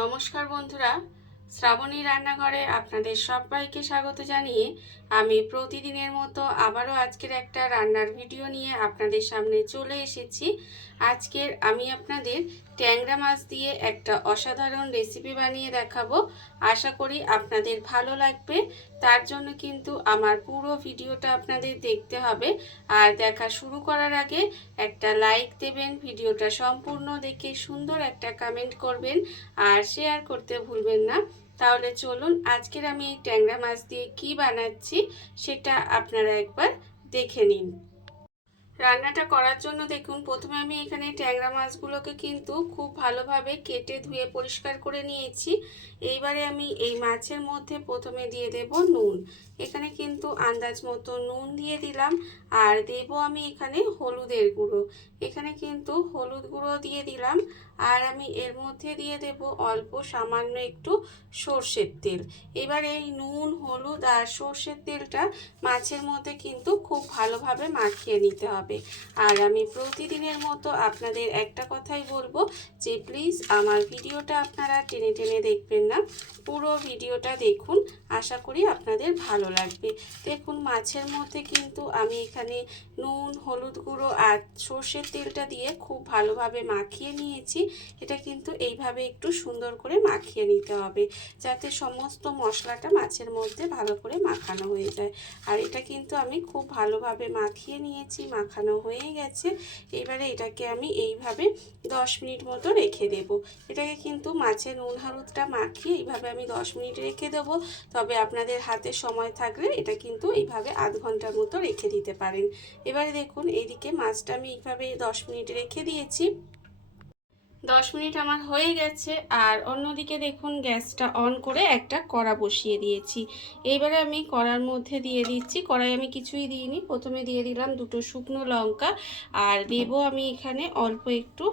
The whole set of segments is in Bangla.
নমস্কার বন্ধুরা, শ্রাবণী রান্নাঘরে আপনাদের সবাইকে স্বাগত জানিয়ে আমি প্রতিদিনের মতো আবারও আজকের একটা রান্নার ভিডিও নিয়ে আপনাদের সামনে চলে এসেছি। আজকের আমি আপনাদের ট্যাংরা মাছ দিয়ে একটা অসাধারণ রেসিপি বানিয়ে দেখাবো। আশা করি আপনাদের ভালো লাগবে। তার জন্য কিন্তু আমার পুরো ভিডিওটা আপনাদের দেখতে হবে। আর দেখা শুরু করার আগে একটা লাইক দেবেন, ভিডিওটা সম্পূর্ণ দেখে সুন্দর একটা কমেন্ট করবেন আর শেয়ার করতে ভুলবেন না। তাহলে চলুন আজকের আমি এই ট্যাংরা মাছ দিয়ে কি বানাচ্ছি সেটা আপনারা একবার দেখে নিন। রান্নাটা করার জন্য দেখুন, প্রথমে আমি এখানে ট্যাংরা মাছগুলোকে কিন্তু খুব ভালোভাবে কেটে ধুয়ে পরিষ্কার করে নিয়েছি। এইবারে আমি এই মাছের মধ্যে প্রথমে দিয়ে দেব নুন। এখানে কিন্তু আন্দাজ মতো নুন দিয়ে দিলাম। আর দেব আমি এখানে হলুদের গুঁড়ো। এখানে কিন্তু হলুদ গুঁড়ো দিয়ে দিলাম। আর আমি এর মধ্যে দিয়ে দেব অল্প সামান্য একটু সর্ষের তেল। এবার এই নুন, হলুদ আর সর্ষের তেলটা মাছের মধ্যে কিন্তু খুব ভালোভাবে মাখিয়ে নিতে হবে। আর আমি প্রতিদিনের মতো আপনাদের একটা কথাই বলবো যে প্লিজ আমার ভিডিওটা আপনারা টেনে টেনে দেখবেন না, পুরো ভিডিওটা দেখুন। আশা করি আপনাদের ভালো লাগবে। দেখুন মাছের মধ্যে কিন্তু আমি এখানে নুন, হলুদ গুঁড়ো আর সর্ষের তেলটা দিয়ে খুব ভালোভাবে মাখিয়ে নিয়েছি। এটা কিন্তু এইভাবে একটু সুন্দর করে মাখিয়ে নিতে হবে যাতে সমস্ত মশলাটা মাছের মধ্যে ভালো করে মাখানো হয়ে যায়। আর এটা কিন্তু আমি খুব ভালোভাবে মাখিয়ে নিয়েছি, মাখানো হয়ে গেছে। এবারে এটাকে আমি এইভাবে 10 মিনিট মতো রেখে দেব। এটাকে কিন্তু মাছের নুন হলুদটা মাখিয়ে এইভাবে আমি 10 মিনিট রেখে দেব। তবে আপনাদের হাতে সময় থাকলে এটা কিন্তু এইভাবে আধ ঘন্টার মতো রেখে দিতে পারেন। এবারে দেখুন এইদিকে মাছটা আমি এইভাবে 10 মিনিট রেখে দিয়েছি। 10 মিনিট আমার হয়ে গেছে। আর অন্যদিকে দেখুন গ্যাসটা অন করে একটা কড়া বসিয়ে দিয়েছি। এইবারে আমি কড়ার মধ্যে দিয়ে দিচ্ছি, কড়াই আমি কিছুই দিইনি, প্রথমে দিয়ে দিলাম দুটো শুকনো লঙ্কা। আর দেব আমি এখানে অল্প একটু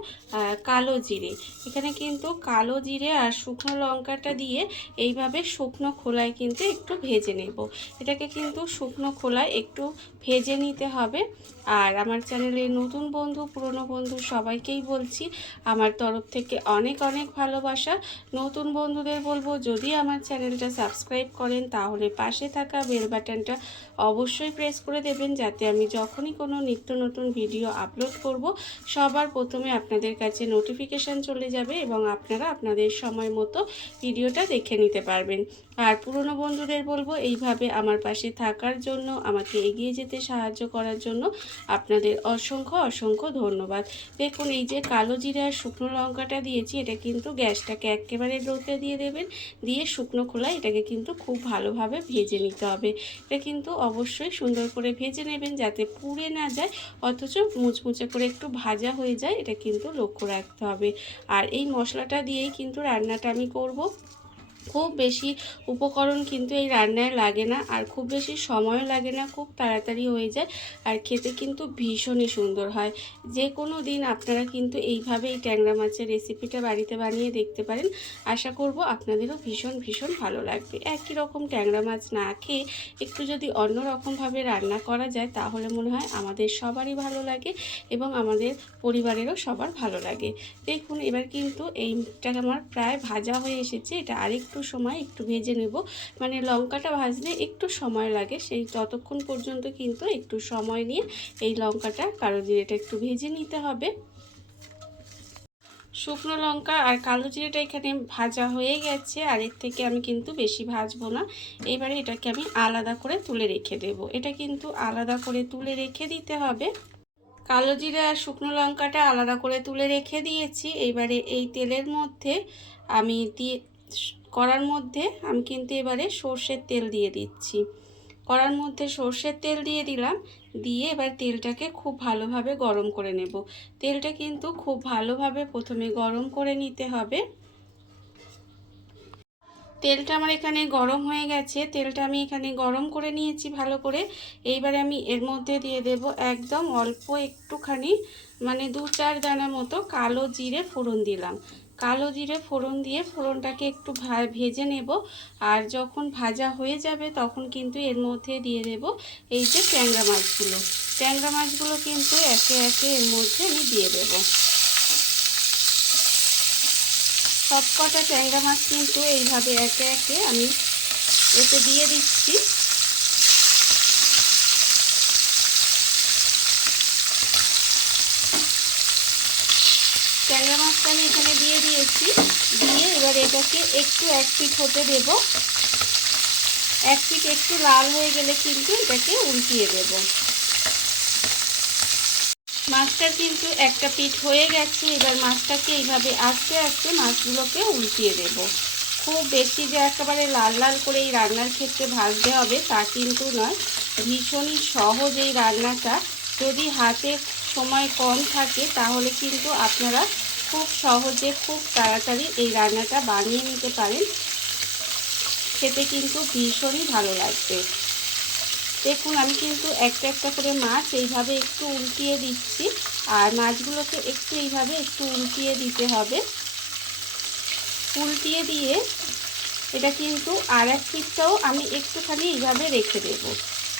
কালো জিরে। এখানে কিন্তু কালো জিরে আর শুকনো লঙ্কাটা দিয়ে এইভাবে শুকনো খোলায় কিন্তু একটু ভেজে নেব। এটাকে কিন্তু শুকনো খোলায় একটু ভেজে নিতে হবে। আর আমার চ্যানেলের নতুন বন্ধু, পুরনো বন্ধু সবাইকেই বলছি আমার তরফ থেকে অনেক অনেক ভালোবাসা। নতুন বন্ধুদের বলবো যদি আমার চ্যানেলটা সাবস্ক্রাইব করেন তাহলে পাশে থাকা বেল বাটনটা অবশ্যই প্রেস করে দেবেন যাতে আমি যখনই কোনো নিত্য নতুন ভিডিও আপলোড করব সবার প্রথমে আপনাদের কাছে নোটিফিকেশান চলে যাবে এবং আপনারা আপনাদের সময় মতো ভিডিওটা দেখে নিতে পারবেন। আর পুরনো বন্ধুদের বলবো এইভাবে আমার পাশে থাকার জন্য, আমাকে এগিয়ে যেতে সাহায্য করার জন্য আপনাদের অসংখ্য অসংখ্য ধন্যবাদ। দেখুন এই যে কালো জিরা আর শুকনো লঙ্কাটা দিয়েছি, এটা কিন্তু গ্যাসটাকে একেবারে লোতে দিয়ে দেবেন, দিয়ে শুকনো খোলায় এটাকে কিন্তু খুব ভালোভাবে ভেজে নিতে হবে। এটা কিন্তু অবশ্যই সুন্দর করে ভেজে নেবেন যাতে পুড়ে না যায় অথচ মুচমুচে করে একটু ভাজা হয়ে যায়, এটা কিন্তু লক্ষ্য রাখতে হবে। আর এই মশলাটা দিয়েই কিন্তু রান্নাটা আমি করব। খুব বেশি উপকরণ কিন্তু এই রান্নায় লাগে না আর খুব বেশি সময়ও লাগে না, খুব তাড়াতাড়ি হয়ে যায় আর খেতে কিন্তু ভীষণই সুন্দর হয়। যে কোনো দিন আপনারা কিন্তু এইভাবে এই ট্যাংরা মাছের রেসিপিটা বাড়িতে বানিয়ে দেখতে পারেন। আশা করব আপনাদেরও ভীষণ ভীষণ ভালো লাগবে। একই রকম ট্যাংরা মাছ না খেয়ে একটু যদি অন্য রকমভাবে রান্না করা যায় তাহলে মনে হয় আমাদের সবারই ভালো লাগে এবং আমাদের পরিবারেরও সবার ভালো লাগে। দেখুন এবার কিন্তু এইটা আমার প্রায় ভাজা হয়ে এসেছে। এটা আরেকটু সময় একটু ভেজে নেব, মানে লঙ্কাটা ভাজতে একটু সময় লাগে, সেই ততক্ষণ পর্যন্ত কিন্তু একটু সময় নিয়ে এই লঙ্কাটা কালো জিরেটা একটু ভেজে নিতে হবে। শুকনো লঙ্কা আর কালো জিরেটা এখানে ভাজা হয়ে গেছে আর এর থেকে আমি কিন্তু বেশি ভাজবো না। এবারে এটাকে আমি আলাদা করে তুলে রেখে দেব। এটা কিন্তু আলাদা করে তুলে রেখে দিতে হবে। কালো জিরা আর শুকনো লঙ্কাটা আলাদা করে তুলে রেখে দিয়েছি। এবারে এই তেলের মধ্যে আমি কড়ার মধ্যে আমি কিন্তু এবারে সর্ষের তেল দিয়ে দিচ্ছি। কড়ার মধ্যে সর্ষের তেল দিয়ে দিলাম, দিয়ে এবার তেলটাকে খুব ভালোভাবে গরম করে নেব। তেলটা কিন্তু খুব ভালোভাবে প্রথমে গরম করে নিতে হবে। তেলটা আমার এখানে গরম হয়ে গেছে, তেলটা আমি এখানে গরম করে নিয়েছি ভালো করে। এইবারে আমি এর মধ্যে দিয়ে দেব একদম অল্প একটুখানি, মানে 2-4 দানা মতো কালো জিরে ফোড়ন দিলাম। কালো জিরে ফোড়ন দিয়ে ফোড়নটাকে একটু ভেজে নেব। আর যখন ভাজা হয়ে যাবে তখন কিন্তু এর মধ্যে দিয়ে দেব এই যে ট্যাংরা মাছগুলো। ট্যাংরা মাছগুলো কিন্তু একে একে এর মধ্যে আমি দিয়ে দেব। সব কটা ট্যাংরা মাছ কিন্তু এইভাবে একে একে আমি এতে দিয়ে দিচ্ছি। ট্যাংরা মাছটা আমি এখানে দিয়ে দিয়েছি, দিয়ে এবার এটাকে একটু এক পিঠ হতে দেব। এক পিঠ একটু লাল হয়ে গেলে কিন্তু এটাকে উল্টিয়ে দেব। মাছটার কিন্তু একটা পিঠ হয়ে গেছে, এবার মাছটাকে এইভাবে আস্তে আস্তে মাছগুলোকে উল্টিয়ে দেব। খুব বেশি যে একেবারে লাল লাল করে এই রান্নার ক্ষেত্রে ভাজতে হবে তা কিন্তু নয়, ভীষণই সহজ এই রান্নাটা। যদি হাতে সময় কম থাকে তাহলে কিন্তু আপনারা খুব সহজে খুব তাড়াতাড়ি এই রান্নাটা বানিয়ে নিতে পারেন, খেতে কিন্তু ভীষণই ভালো লাগবে। দেখুন আমি কিন্তু একটা একটা করে মাছ এইভাবে একটু উল্টিয়ে দিচ্ছি, আর মাছগুলোকে একটু এইভাবে একটু উল্টিয়ে দিতে হবে। উল্টিয়ে দিয়ে এটা কিন্তু আর এক পিঠটাও আমি একটুখানি এইভাবে রেখে দেব,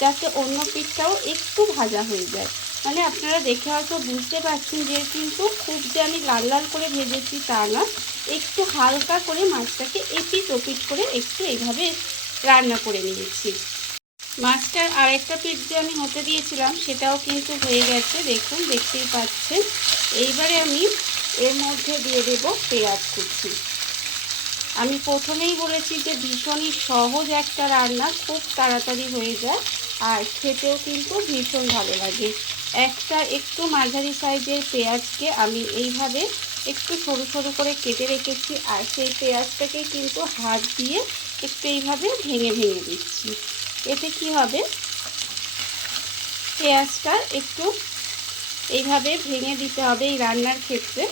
যাতে অন্য পিঠটাও একটু ভাজা হয়ে যায়। মানে আপনারা দেখে হয়তো বুঝতে পারছেন যে কিন্তু খুব যে আমি লাল লাল করে ভেজেছি তা না, একটু হালকা করে মাছটাকে এপিট ওপিট করে একটু এইভাবে রান্না করে নিয়েছি। মাছটার আরেকটা পিঠ যে আমি হতে দিয়েছিলাম সেটাও কিন্তু হয়ে গেছে, দেখুন দেখতেই পাচ্ছেন। এইবারে আমি এর মধ্যে দিয়ে দেব পেঁয়াজ কুচি। আমি প্রথমেই বলেছি যে ভীষণই সহজ একটা রান্না, খুব তাড়াতাড়ি হয়ে যায় আর খেতেও কিন্তু ভীষণ ভালো লাগে। একটা একটু মাঝারি সাইজের পেঁয়াজকে আমি এইভাবে একটু সরু সরু করে কেটে রেখেছি, আর সেই পেঁয়াজটাকে কিন্তু হাত দিয়ে একটু এইভাবে ভেঙে ভেঙে দিচ্ছি। এতে কি হবে, পেঁয়াজটা একটু এইভাবে ভেঙে দিতে হবে এই রান্নার ক্ষেত্রে।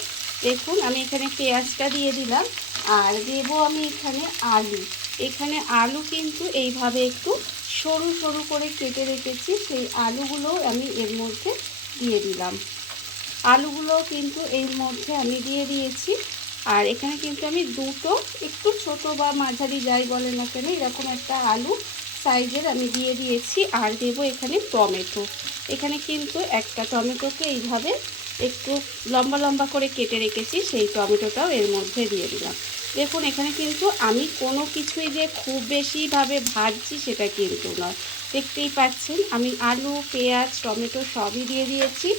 দেখুন আমি এখানে পেঁয়াজটা দিয়ে দিলাম, আর দেবো আমি এখানে আলু। এখানে আলু কিন্তু এইভাবে একটু সরু সরু করে কেটে রেখেছি, সেই আলুগুলোও আমি এর মধ্যে দিয়ে দিলাম। আলুগুলোও কিন্তু এর মধ্যে আমি দিয়ে দিয়েছি। আর এখানে কিন্তু আমি দুটো একটু ছোট বা মাঝারি যাই বলে না কেন এরকম একটা আলু সাইজের আমি দিয়ে দিয়েছি। আর দেবো এখানে টমেটো। এখানে কিন্তু একটা টমেটোকে এইভাবে একটু লম্বা লম্বা করে কেটে রেখেছি, সেই টমেটোটাও এর মধ্যে দিয়ে দিলাম। দেখুন এখানে কিন্তু আমি কোনো কিছুই যে খুব বেশিভাবে ভাজছি সেটা কিন্তু নয়, দেখতেই পাচ্ছেন আমি আলু পেঁয়াজ টমেটো সবই দিয়ে দিয়েছি।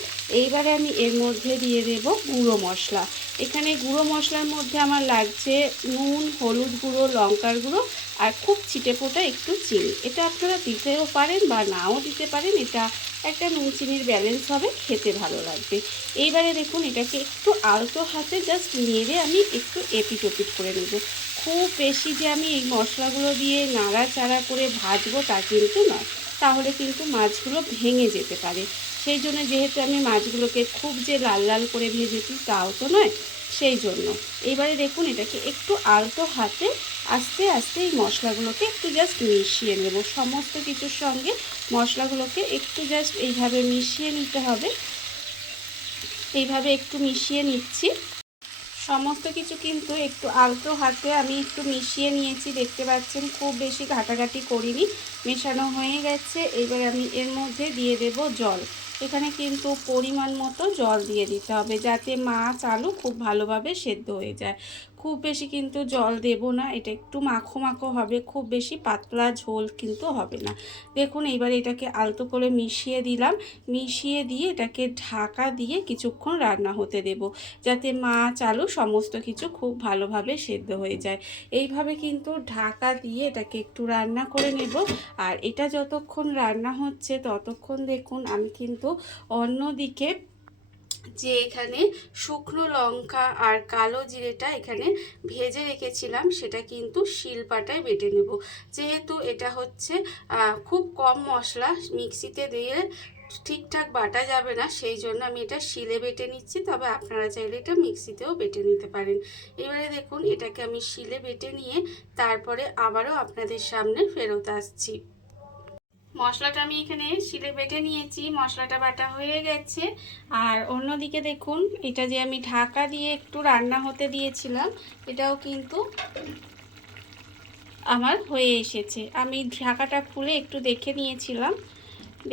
এইবারে আমি এর মধ্যে দিয়ে দেব গুঁড়ো মশলা। এখানে গুঁড়ো মশলার মধ্যে আমার লাগছে নুন, হলুদ গুঁড়ো, লঙ্কার গুঁড়ো আর খুব ছিটেফোঁটা একটু চিনি। এটা আপনারা দিতেও পারেন বা নাও দিতে পারেন, এটা একটা নুন চিনির ব্যালেন্স হবে, খেতে ভালো লাগবে। এইবারে দেখুন এটাকে একটু আলতো হাতে জাস্ট নেড়ে আমি একটু এপিট ওপিট করে নেব। খুব বেশি যে আমি এই মশলাগুলো দিয়ে নাড়াচাড়া করে ভাজবো তা কিন্তু নয়, তাহলে কিন্তু মাছগুলো ভেঙে যেতে পারে। সেই জন্য যেহেতু আমি মাছগুলোকে খুব যে লাল লাল করে ভেজেছি তাও তো নয়, সেই জন্য এবারে দেখুন এটাকে একটু আলতো হাতে আস্তে আস্তে এই মশলাগুলোকে একটু জাস্ট মিশিয়ে নেব। সমস্ত কিছুর সঙ্গে মশলাগুলোকে একটু জাস্ট এইভাবে মিশিয়ে নিতে হবে। এইভাবে একটু মিশিয়ে নিচ্ছি। সমস্ত কিছু কিন্তু একটু আলতো হাতে আমি একটু মিশিয়ে নিয়েছি, দেখতে পাচ্ছেন খুব বেশি ঘাটাঘাটি করিনি, মেশানো হয়ে গেছে। এবার আমি এর মধ্যে দিয়ে দেব জল। এখানে কিন্তু পরিমাণ মতো জল দিয়ে দিতে হবে, যাতে মাছ আলু খুব ভালোভাবে সেদ্ধ হয়ে যায়। খুব বেশি কিন্তু জল দেব না, এটা একটু মাখো মাখো হবে, খুব বেশি পাতলা ঝোল কিন্তু হবে না। দেখুন এবার এটাকে আলতো করে মিশিয়ে দিলাম, মিশিয়ে দিয়ে এটাকে ঢাকা দিয়ে কিছুক্ষণ রান্না হতে দেব, যাতে মাছ আলু সমস্ত কিছু খুব ভালোভাবে সেদ্ধ হয়ে যায়। এইভাবে কিন্তু ঢাকা দিয়ে এটাকে একটু রান্না করে নেব। আর এটা যতক্ষণ রান্না হচ্ছে ততক্ষণ দেখুন আমি কিন্তু অন্যদিকে যে এখানে শুকনো লঙ্কা আর কালো জিরেটা এখানে ভেজে রেখেছিলাম সেটা কিন্তু শিলপাটায় বেটে নেব। যেহেতু এটা হচ্ছে খুব কম মশলা, মিক্সিতে দিয়ে ঠিকঠাক বাটা যাবে না, সেই জন্য আমি এটা শিলে বেটে নিচ্ছি, তবে আপনারা চাইলে এটা মিক্সিতেও বেটে নিতে পারেন। এবারে দেখুন এটাকে আমি শিলে বেটে নিয়ে তারপরে আবারও আপনাদের সামনে ফেরত আসছি। মশলাটা আমি এখানে শিলে বেটে নিয়েছি, মশলাটা বাটা হয়ে গেছে। আর অন্যদিকে দেখুন এটা যে আমি ঢাকা দিয়ে একটু রান্না হতে দিয়েছিলাম এটাও কিন্তু আমার হয়ে এসেছে। আমি ঢাকাটা খুলে একটু দেখে নিয়েছিলাম,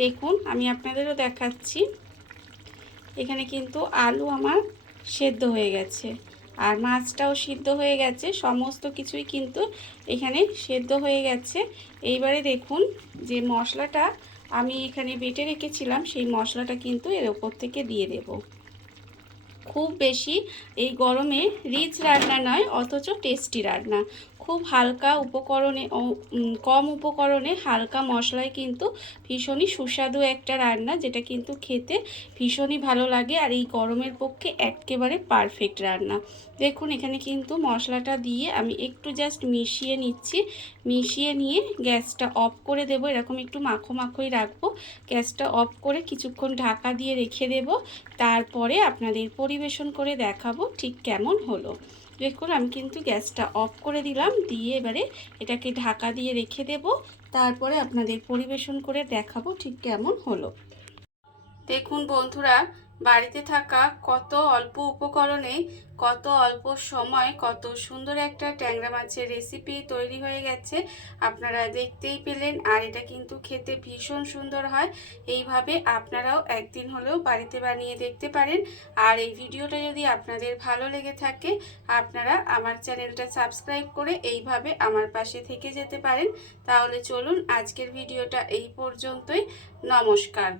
দেখুন আমি আপনাদেরও দেখাচ্ছি। এখানে কিন্তু আলু আমার সেদ্ধ হয়ে গেছে। আর মাছটাও সিদ্ধ হয়ে গেছে, সমস্ত কিছুই কিন্তু এখানে সেদ্ধ হয়ে গেছে। এইবারে দেখুন যে মশলাটা আমি এখানে বেটে রেখেছিলাম সেই মশলাটা কিন্তু এর ওপর থেকে দিয়ে দেব। খুব বেশি এই গরমে রিচ রান্না নয়, অথচ টেস্টি রান্না। খুব হালকা উপকরণে কম উপকরণে হালকা মশলায় কিন্তু ভীষণই সুস্বাদু একটা রান্না, যেটা কিন্তু খেতে ভীষণই ভালো লাগে আর এই গরমের পক্ষে একেবারে পারফেক্ট রান্না। দেখুন এখানে কিন্তু মশলাটা দিয়ে আমি একটু জাস্ট মিশিয়ে নিচ্ছি। মিশিয়ে নিয়ে গ্যাসটা অফ করে দেব। এরকম একটু মাখো মাখোই রাখবো। গ্যাসটা অফ করে কিছুক্ষণ ঢাকা দিয়ে রেখে দেব। তারপরে আপনাদের পরিবেশন করে দেখাবো ঠিক কেমন হলো। দেখুন আমি কিন্তু গ্যাসটা অফ করে দিলাম, দিয়ে এবারে এটাকে ঢাকা দিয়ে রেখে দেব। তারপরে আপনাদের পরিবেশন করে দেখাবো ঠিক কেমন হলো। দেখুন বন্ধুরা, বাড়িতে থাকা কত অল্প উপকরণে কত অল্প সময় কত সুন্দর একটা ট্যাংরা মাছের রেসিপি তৈরি হয়ে গেছে, আপনারা দেখতেই পেলেন। আর এটা কিন্তু খেতে ভীষণ সুন্দর হয়। এইভাবে আপনারাও একদিন হলেও বাড়িতে বানিয়ে দেখতে পারেন। আর এই ভিডিওটা যদি আপনাদের ভালো লেগে থাকে, আপনারা আমার চ্যানেলটা সাবস্ক্রাইব করে এইভাবে আমার পাশে থেকে যেতে পারেন। তাহলে চলুন আজকের ভিডিওটা এই পর্যন্তই। নমস্কার।